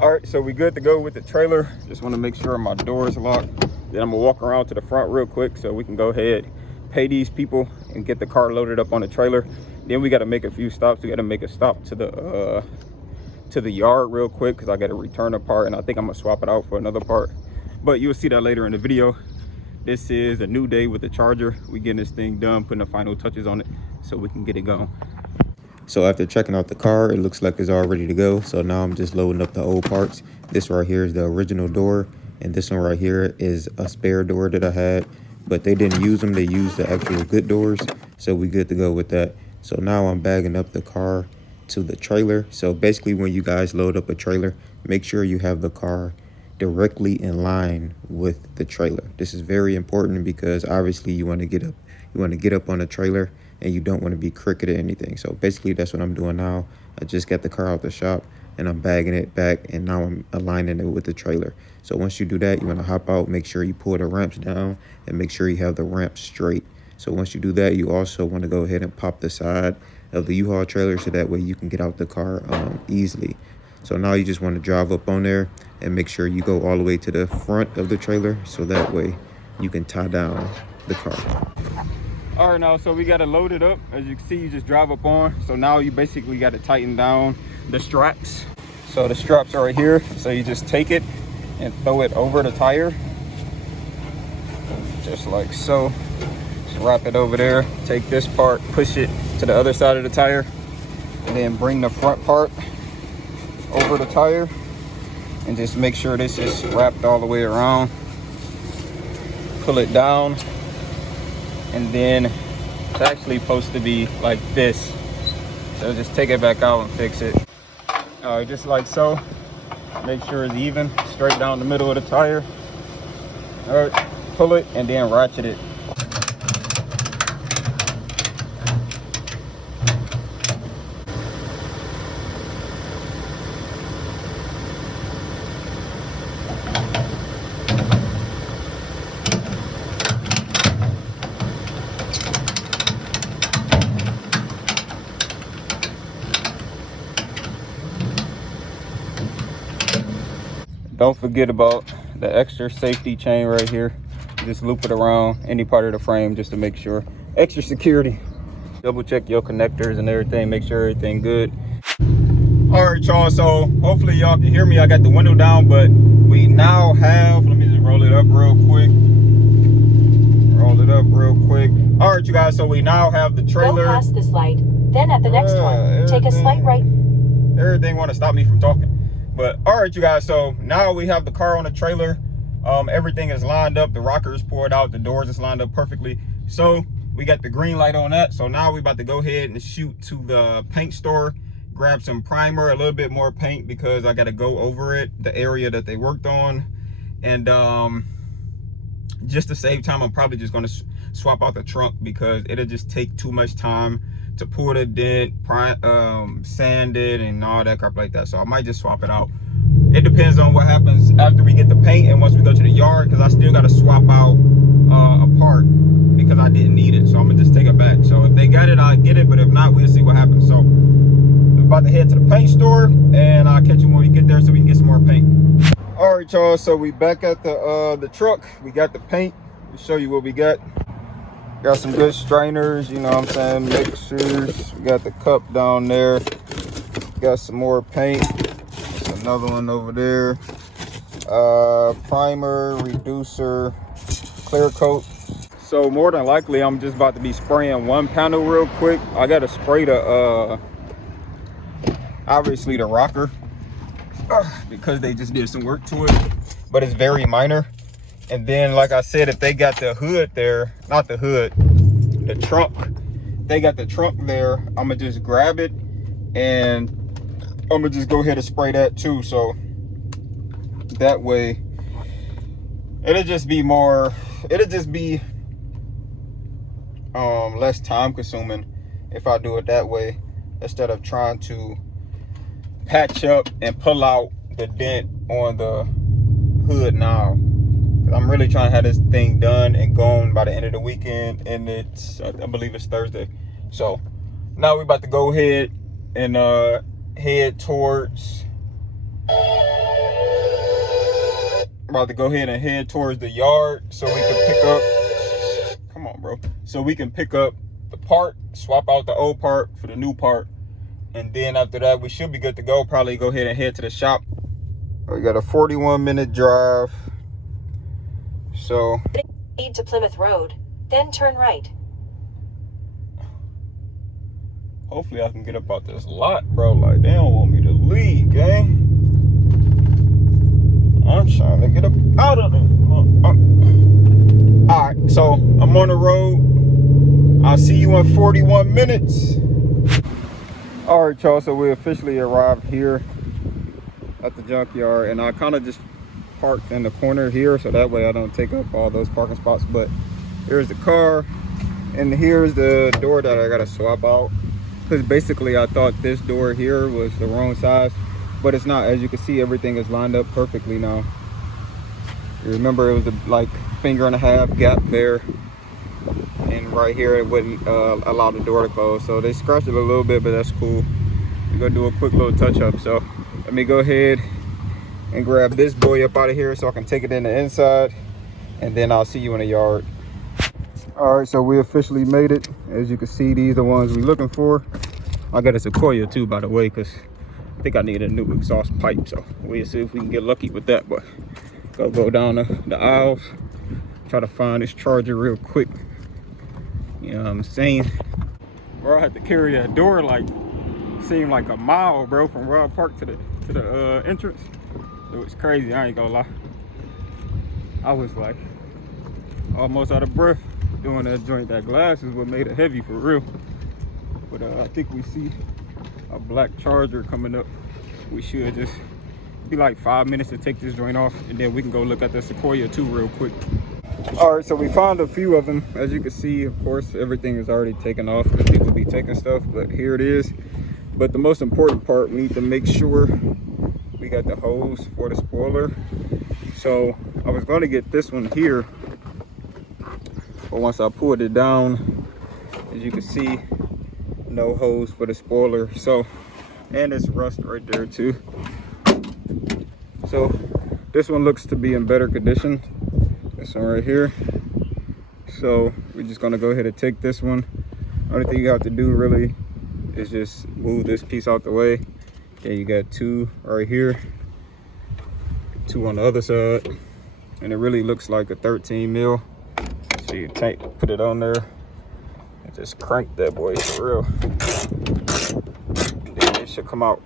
All right, so we good to go with the trailer. Just want to make sure my door is locked. Then I'm gonna walk around to the front real quick so we can go ahead, pay these people, and get the car loaded up on the trailer. Then we got to make a few stops. We got to make a stop to the yard real quick because I got to return a part, and I think I'm gonna swap it out for another part. But you'll see that later in the video. This is a new day with the Charger. We getting this thing done, putting the final touches on it so we can get it going. So after checking out the car, it looks like it's all ready to go. So now I'm just loading up the old parts. This right here is the original door, and this one right here is a spare door that I had, but they didn't use them. They used the actual good doors, so we good to go with that. So now I'm bagging up the car to the trailer. So basically, when you guys load up a trailer, make sure you have the car directly in line with the trailer. This is very important because obviously you want to get up on a trailer, and you don't want to be crooked or anything. So basically that's what I'm doing now. I just got the car out the shop and I'm bagging it back, and now I'm aligning it with the trailer. So once you do that, you want to hop out, make sure you pull the ramps down, and make sure you have the ramps straight. So once you do that, you also want to go ahead and pop the side of the U-Haul trailer so that way you can get out the car easily. So now you just want to drive up on there and make sure you go all the way to the front of the trailer so that way you can tie down the car. All right, now, so we got to load it up. As you can see, you just drive up on. So now you basically got to tighten down the straps. So the straps are right here. So you just take it and throw it over the tire. Just like so. Just wrap it over there. Take this part, push it to the other side of the tire, and then bring the front part over the tire. And just make sure this is wrapped all the way around. Pull it down. And then it's actually supposed to be like this. So just take it back out and fix it. All right, just like so. Make sure it's even, straight down the middle of the tire. All right, pull it and then ratchet it. Don't forget about the extra safety chain right here. Just loop it around any part of the frame just to make sure. Extra security. Double check your connectors and everything. Make sure everything good. All right, y'all. So hopefully y'all can hear me. I got the window down, but we now have, let me just roll it up real quick. Roll it up real quick. All right, you guys. So we now have the trailer. Go past this light. Then at the next one, take a slight right. Everything want to stop me from talking. But all right, you guys, so now we have the car on the trailer. Everything is lined up. The rocker is poured out. The doors is lined up perfectly. So we got the green light on that. So now we about to go ahead and shoot to the paint store, grab some primer, a little bit more paint because I got to go over it, the area that they worked on. And just to save time, I'm probably just going to swap out the trunk because it'll just take too much time to pour the dent, sand it, and all that crap like that. So I might just swap it out. It depends on what happens after we get the paint and once we go to the yard, because I still got to swap out a part because I didn't need it. So I'm gonna just take it back. So if they got it, I'll get it, but if not, we'll see what happens. So I'm about to head to the paint store, and I'll catch you when we get there so we can get some more paint. All right, y'all, so we back at the truck. We got the paint. I'll show you what we got. Got some good strainers, you know what I'm saying, mixers. We got the cup down there. Got some more paint. There's another one over there. Primer, reducer, clear coat. So more than likely, I'm just about to be spraying one panel real quick. I got to spray the, obviously the rocker because they just did some work to it, but it's very minor. And then, like I said, if they got the hood there, not the hood, the trunk, they got the trunk there, I'm gonna just grab it and I'm gonna just go ahead and spray that too. So that way, it'll just be less time consuming if I do it that way instead of trying to patch up and pull out the dent on the hood now. I'm really trying to have this thing done and gone by the end of the weekend, and it's, I believe it's Thursday. So Now we about to go ahead and head towards the yard so we can pick up, come on bro, so we can pick up the part, swap out the old part for the new part, and then after that we should be good to go. Probably go ahead and head to the shop. We got a 41-minute drive, so lead to Plymouth Road, then turn right. hopefully I can get up out this lot, bro. Like, they don't want me to leave, gang. I'm trying to get up out of there. All right, so I'm on the road. I'll see you in 41 minutes. All right, y'all, so we officially arrived here at the junkyard, and I kind of just parked in the corner here so that way I don't take up all those parking spots. But here's the car, and here's the door that I gotta swap out, because basically I thought this door here was the wrong size, but it's not. As you can see, everything is lined up perfectly now. You remember it was a like finger-and-a-half gap there, and right here it wouldn't allow the door to close, so they scratched it a little bit, but that's cool. We're gonna do a quick little touch-up, so let me go ahead and grab this boy up out of here so I can take it in the inside, and then I'll see you in the yard. All right, so we officially made it. As you can see, these are the ones we're looking for. I got a Sequoia too, by the way, because I think I need a new exhaust pipe, so we'll see if we can get lucky with that. But go down the aisles, try to find this charger real quick. You know what I'm saying? Bro, I had to carry that door like, seemed like a mile, bro, from where I parked to the entrance. It was crazy, I ain't gonna lie. I was like almost out of breath doing that joint. That glass is what made it heavy for real. But I think we see a black Charger coming up. We should just be like 5 minutes to take this joint off, and then we can go look at the Sequoia too real quick. All right, so we found a few of them. As you can see, of course, everything is already taken off because people be taking stuff, but here it is. But the most important part, we need to make sure we got the hose for the spoiler. So I was going to get this one here, but once I pulled it down, as you can see, no hose for the spoiler. So, and it's rust right there too. So this one looks to be in better condition, this one right here. So we're just going to go ahead and take this one. Only thing you have to do really is just move this piece out the way. Okay, you got two right here, two on the other side, and it really looks like a 13 mil. So you put it on there and just crank that boy for real, and then it should come out.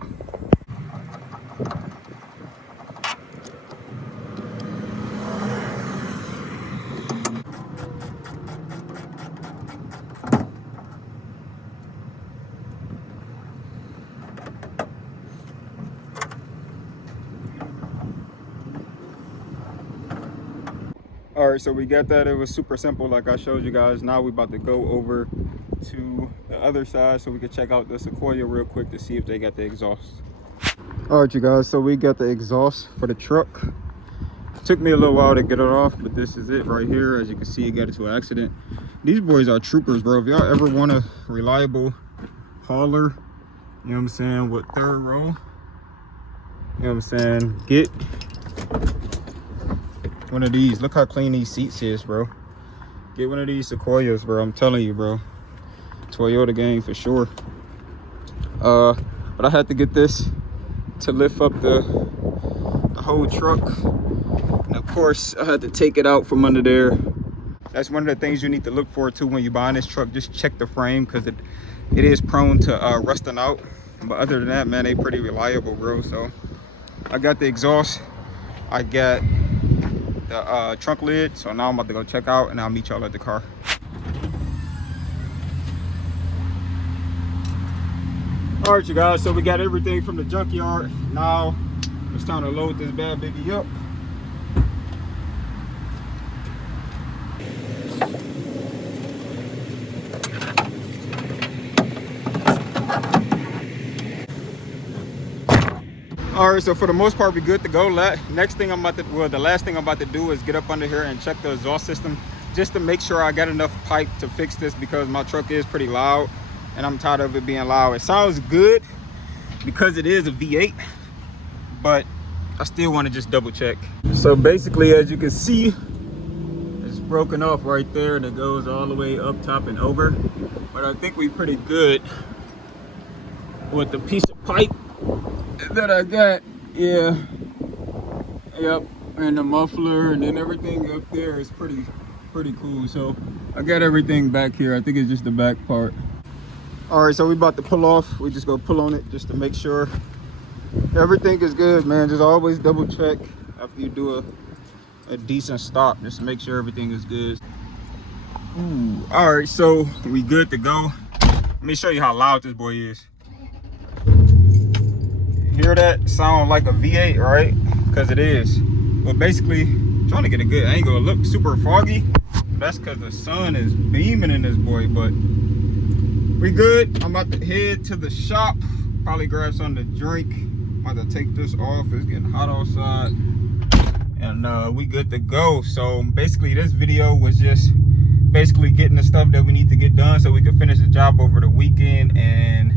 All right, so we got that. It was super simple like I showed you guys. Now we about to go over to the other side so we can check out the Sequoia real quick to see if they got the exhaust. All right, you guys, so we got the exhaust for the truck. Took me a little while to get it off, but this is it right here. As you can see, it got into an accident. These boys are troopers, bro. If y'all ever want a reliable hauler, you know what I'm saying, with third row, you know what I'm saying, get one of these. Look how clean these seats is, bro. Get one of these Sequoias, bro. I'm telling you, bro. Toyota gang for sure. But I had to get this to lift up the whole truck, and of course I had to take it out from under there. That's one of the things you need to look for too when you're buying this truck. Just check the frame, because it is prone to rusting out. But other than that, man, they pretty reliable, bro. So I got the exhaust, I got the trunk lid, so now I'm about to go check out, and I'll meet y'all at the car. All right, you guys, so we got everything from the junkyard. Now it's time to load this bad baby up. All right, so for the most part, we're good to go. Next thing the last thing I'm about to do is get up under here and check the exhaust system, just to make sure I got enough pipe to fix this, because my truck is pretty loud. and I'm tired of it being loud. It sounds good because it is a V8, but I still want to just double check. So basically, as you can see, it's broken off right there and it goes all the way up top and over. But I think we pretty good with the piece of pipe that I got. Yeah, yep, and the muffler, and then everything up there is pretty cool. So I got everything back here. I think it's just the back part. All right, so we about to pull off. We just go pull on it just to make sure everything is good, man. Just always double check after you do a decent stop, just to make sure everything is good. Ooh, all right, so we good to go. Let me show you how loud this boy is. Hear that sound like a V8, right? Because it is. But basically, I'm trying to get a good angle. It looks super foggy. That's because the sun is beaming in this boy, but we good. I'm about to head to the shop, probably grab something to drink. I'm about to take this off. It's getting hot outside, and we good to go. So basically, this video was just basically getting the stuff that we need to get done so we can finish the job over the weekend and,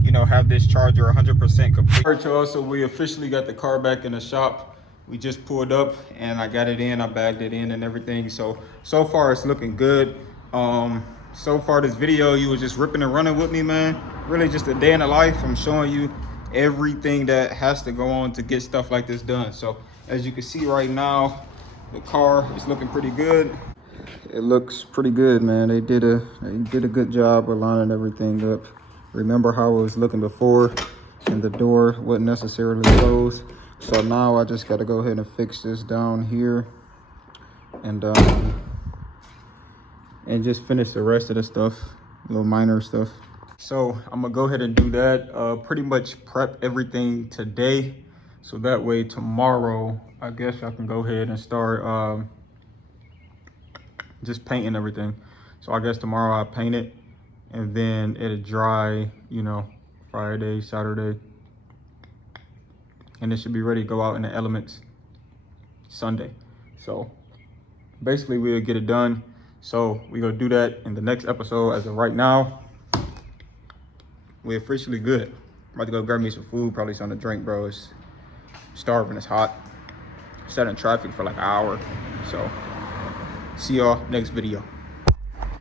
you know, have this Charger 100% complete. All right, y'all, so we officially got the car back in the shop. We just pulled up and I got it in, I bagged it in and everything. So far it's looking good. So far this video, you was just ripping and running with me, man. Really just a day in the life. I'm showing you everything that has to go on to get stuff like this done. So as you can see right now, the car is looking pretty good. It looks pretty good, man. They did a good job of lining everything up. Remember how it was looking before and the door wasn't necessarily closed. So now I just got to go ahead and fix this down here and just finish the rest of the stuff, little minor stuff. So I'm gonna go ahead and do that. Pretty much prep everything today, so that way tomorrow I guess I can go ahead and start just painting everything. So I guess tomorrow I paint it and then it'll dry, you know, Friday, Saturday, and it should be ready to go out in the elements Sunday. So basically we'll get it done. So we gonna do that in the next episode. As of right now, we're officially good. I'm about to go grab me some food, probably something to drink, bro. It's starving, it's hot. Sat in traffic for like an hour. So see y'all next video.